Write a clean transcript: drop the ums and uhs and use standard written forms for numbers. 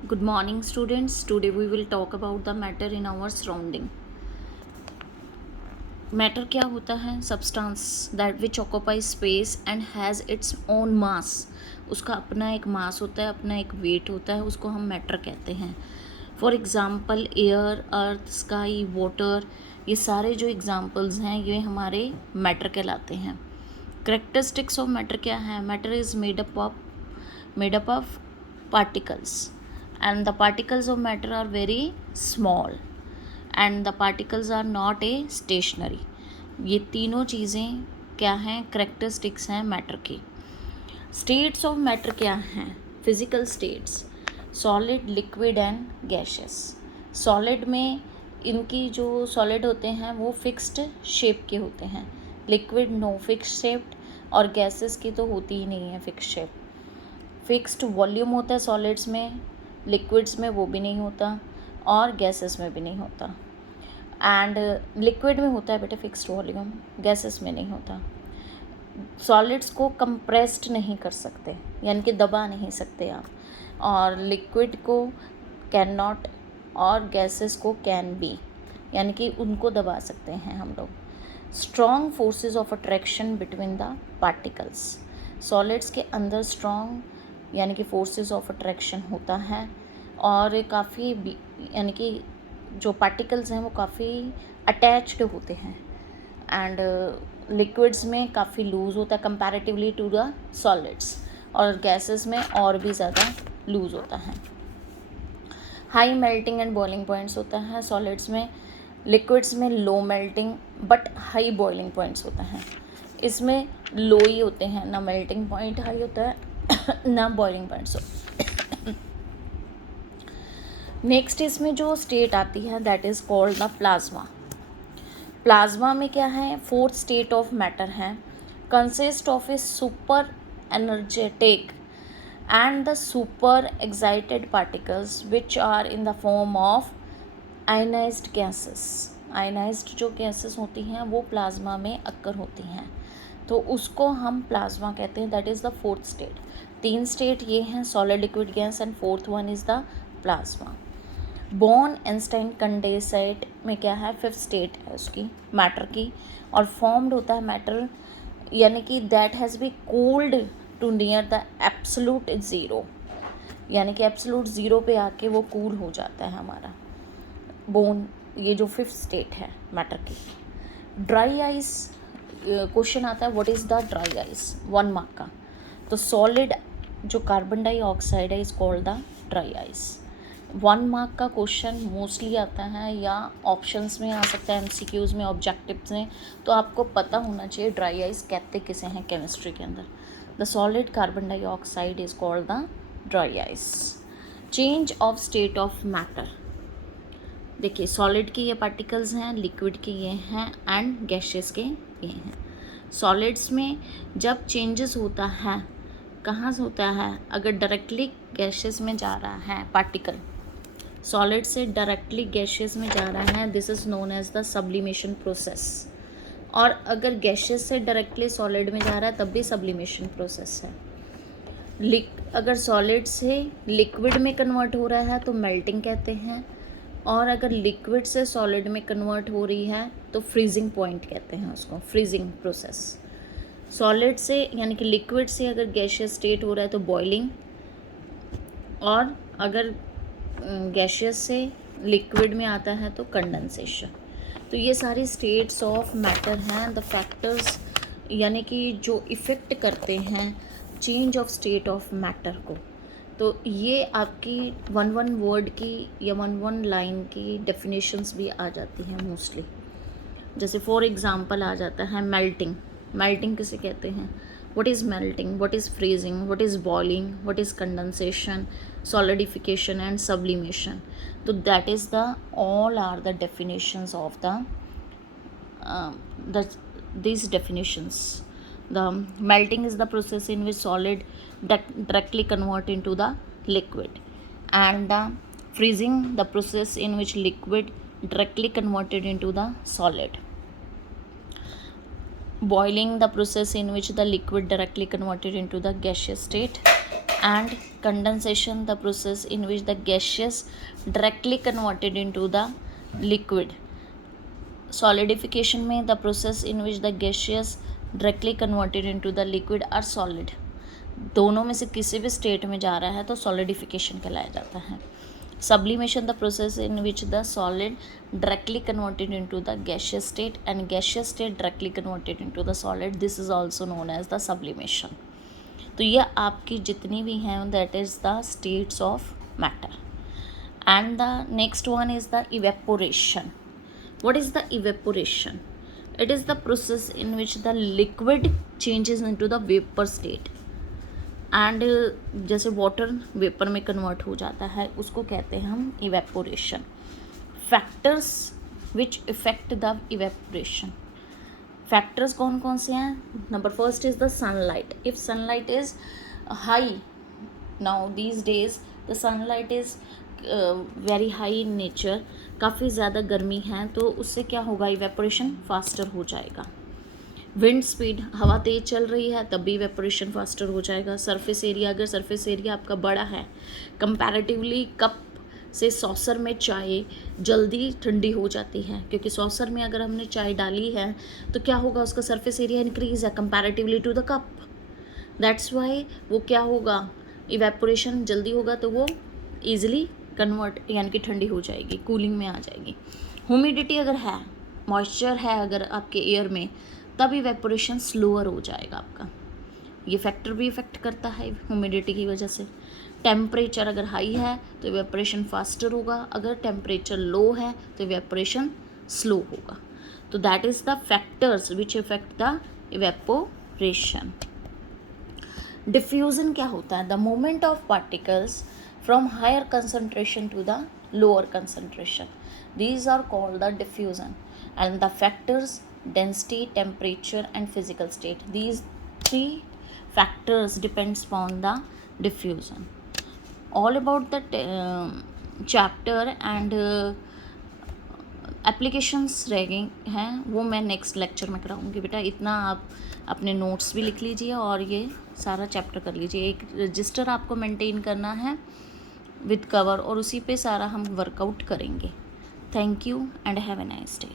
Good morning, students. Today we will talk about the matter in our surrounding. Matter क्या होता है? Substance that which occupies space and has its own mass. उसका अपना एक मास होता है, अपना एक वेट होता है, उसको हम मैटर कहते हैं. For example air, earth, sky, water, ये सारे जो एग्जाम्पल्स हैं ये हमारे मैटर कहलाते हैं. करेक्टरिस्टिक्स ऑफ मैटर क्या है? Matter is made up of particles, and the particles of matter are very small and the particles are not a stationary. ये तीनों चीज़ें क्या हैं? करेक्टरिस्टिक्स हैं मैटर की. स्टेट्स ऑफ मैटर क्या हैं? Physical states, solid, liquid and gases. Solid में इनकी जो सॉलिड होते हैं वो फिक्स्ड शेप के होते हैं, लिक्विड नो फिक्स्ड शेप, और गैसेस की तो होती ही नहीं है फिक्स्ड शेप. फिक्स्ड वॉल्यूम होता है सॉलिड्स में, लिक्विड्स में वो भी नहीं होता और गैसेस में भी नहीं होता. एंड लिक्विड में होता है बेटा फिक्स्ड वॉल्यूम, गैसेस में नहीं होता. सॉलिड्स को कंप्रेस्ड नहीं कर सकते, यानी कि दबा नहीं सकते आप, और लिक्विड को कैन नॉट, और गैसेस को कैन बी, यानी कि उनको दबा सकते हैं हम लोग. Strong forces of attraction between the particles. Solids के अंदर स्ट्रॉन्ग यानी कि फोर्सेस ऑफ अट्रैक्शन होता है, और काफ़ी यानी कि जो पार्टिकल्स हैं वो काफ़ी अटैच्ड होते हैं. एंड लिक्विड्स में काफ़ी लूज़ होता है कंपैरेटिवली टू द सॉलिड्स, और गैसेस में और भी ज़्यादा लूज़ होता है. High melting and boiling points होता है सॉलिड्स में. लिक्विड्स में low melting but high boiling points होता है. इसमें लो ही होते हैं, ना मेल्टिंग पॉइंट हाई होता है ना बॉइलिंग पॉइंट्स हो. नेक्स्ट इसमें जो स्टेट आती है that is called the plasma. Plasma में क्या है? फोर्थ स्टेट ऑफ मैटर है, consist of A super energetic and the super excited particles which are in the form of ionized gases. ionized जो gases होती हैं वो प्लाज्मा में occur होती हैं, तो उसको हम प्लाज्मा कहते हैं. That is the fourth state. 3 state ये हैं, solid, liquid, gas, and fourth one is the plasma. Born-Einstein condensate में क्या है? 5th स्टेट है उसकी मैटर की, और फॉर्म्ड होता है मैटर यानी कि that has be cooled to near the absolute zero, यानी कि एब्सोलूट ज़ीरो पे आके वो कूल हो जाता है हमारा बोन. ये जो 5th स्टेट है मैटर की. ड्राई आइस क्वेश्चन आता है, what is the dry ice? 1 mark का. तो सॉलिड जो कार्बन डाइऑक्साइड है is called the dry ice. 1 mark का क्वेश्चन मोस्टली आता है, या ऑप्शंस में आ सकता है, MCQs में, ऑब्जेक्टिव्स में. तो आपको पता होना चाहिए ड्राई आइस कहते किसे हैं केमिस्ट्री के अंदर. The solid carbon dioxide is called the dry ice. Change of state of matter. देखिए सॉलिड के ये पार्टिकल्स हैं, लिक्विड के ये हैं, एंड गैसेस के ये हैं. सॉलिड्स में जब चेंजेस होता है कहाँ से होता है? अगर डायरेक्टली गैसेस में जा रहा है पार्टिकल, सॉलिड से डायरेक्टली गैसेस में जा रहा है, this is known as the sublimation process. और अगर गैसेस से डायरेक्टली सॉलिड में जा रहा है तब भी सब्लिमेशन प्रोसेस है. अगर सॉलिड से लिक्विड में कन्वर्ट हो रहा है तो मेल्टिंग कहते हैं, और अगर लिक्विड से सॉलिड में कन्वर्ट हो रही है तो फ्रीजिंग पॉइंट कहते हैं उसको, फ्रीजिंग प्रोसेस. सॉलिड से यानी कि लिक्विड से अगर गैसियस स्टेट हो रहा है तो बॉइलिंग, और अगर गैसियस से लिक्विड में आता है तो कंडेंसेशन. तो ये सारी स्टेट्स ऑफ मैटर हैं. द फैक्टर्स यानी कि जो इफ़ेक्ट करते हैं change of state of matter को. तो ये आपकी 1 वर्ड की या 1 लाइन की डेफिनेशंस भी आ जाती हैं मोस्टली. जैसे फॉर एग्जांपल आ जाता है मेल्टिंग. मेल्टिंग किसे कहते हैं? What is melting, what is freezing, what is boiling, what is condensation, solidification and sublimation. So that is the all are the definitions of the these definitions. The melting is the process in which solid directly convert into the liquid, and the freezing the process in which liquid directly converted into the solid. Boiling the process in which the liquid directly converted into the gaseous state, and condensation, the process in which the gaseous directly converted into the liquid. Solidification में the process in which the gaseous directly converted into the liquid are solid. दोनों में से किसी भी state में जा रहा है तो सॉलिडिफिकेशन कहलाया जाता है. Sublimation, the process in which the solid directly converted into the gaseous state and gaseous state directly converted into the solid, this is also known as the sublimation. तो ये आपकी जितनी भी हैं that is the states of matter. And the next one is the evaporation. What is the evaporation? It is the process in which the liquid changes into the vapor state. And जैसे water vapour में convert हो जाता है उसको कहते हैं हम evaporation. Factors which affect the evaporation. Factors कौन कौन से हैं? Number first is the sunlight. If sunlight is high, now these days the sunlight is very high in nature, काफ़ी ज़्यादा गर्मी है तो उससे क्या होगा, इवेपोरेशन फास्टर हो जाएगा. विंड स्पीड, हवा तेज़ चल रही है तब भी इवेपोरेशन फास्टर हो जाएगा. सरफेस एरिया, अगर सरफेस एरिया आपका बड़ा है कंपैरेटिवली कप से सॉसर में चाय जल्दी ठंडी हो जाती है, क्योंकि सॉसर में अगर हमने चाय डाली है तो क्या होगा, उसका सरफेस एरिया इंक्रीज है comparatively to the cup. That's why वो क्या होगा, इवेपोरेशन जल्दी होगा तो वो ईजिली कन्वर्ट यानी कि ठंडी हो जाएगी, कूलिंग में आ जाएगी. ह्यूमिडिटी अगर है, मॉइस्चर है अगर आपके एयर में, तब इवेपोरेशन स्लोअर हो जाएगा आपका. ये फैक्टर भी इफेक्ट करता है ह्यूमिडिटी की वजह से. टेम्परेचर अगर हाई है तो इवेपोरेशन फास्टर होगा, अगर टेम्परेचर लो है तो इवेपोरेशन स्लो होगा. तो that is the factors which affect the evaporation. Diffusion क्या होता है? The movement of particles from higher concentration to the lower concentration, these are called the diffusion. And the factors density, temperature and physical state, these three factors depends upon the diffusion. All about the chapter and applications रह गई हैं, वो मैं next lecture में कराऊंगी. बेटा इतना आप अपने नोट्स भी लिख लीजिए और ये सारा चैप्टर कर लीजिए. एक रजिस्टर आपको मेंटेन करना है विद कवर और उसी पे सारा हम वर्कआउट करेंगे. Thank you and have a nice day.